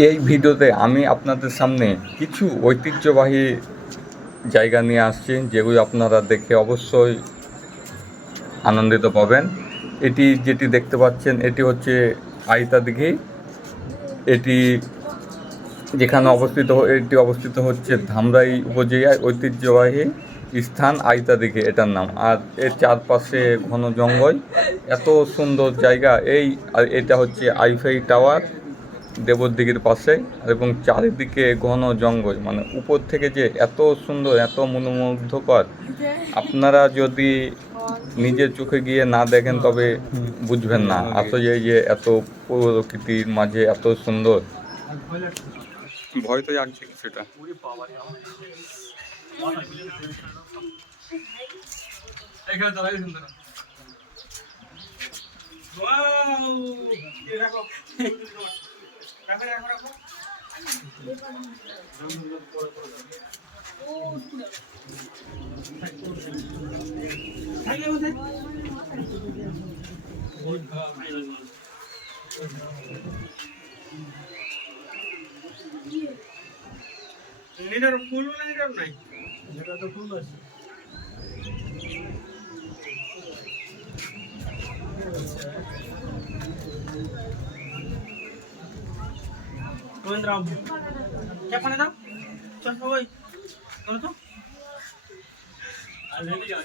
এই ভিডিওতে আমি আপনাদের সামনে কিছু ঐতিহ্যবাহী জায়গা নিয়ে আসছি, যেগুলো আপনারা দেখে অবশ্যই আনন্দিত পাবেন। যেটি দেখতে পাচ্ছেন এটি হচ্ছে আইতা দিঘি। এটি এটি অবস্থিত হচ্ছে ধামরাই উপজেলায় ঐতিহ্যবাহী স্থান আইতা দিঘি এটার নাম। আর এর চারপাশে ঘন জঙ্গল, এত সুন্দর জায়গা। আর এটা হচ্ছে আইফাই টাওয়ার দেবরদিঘির পাশে, এবং চারিদিকে ঘন জঙ্গল। মানে উপর থেকে যে এত সুন্দর, এত মনোমুগ্ধকর, আপনারা যদি নিজের চোখে গিয়ে না দেখেন তবে বুঝবেন না আসলে যে এত প্রকৃতির মাঝে এত সুন্দর। ভয় তো লাগছে কিছুটা। नीडर फूल वाला नीडर नहीं नीडर तो फूल আছে गोविंदराव क्या पानी दाও চল ওই করো তো আর রেডি যাও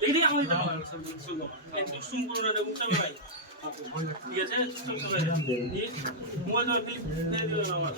দেখি আমি তো শুনবো একটু শুন করো না মুখটা ভাই ঠিক আছে চুপ চুপ করে মোবাইল ফিল্ম দিয়ে দিও না আমার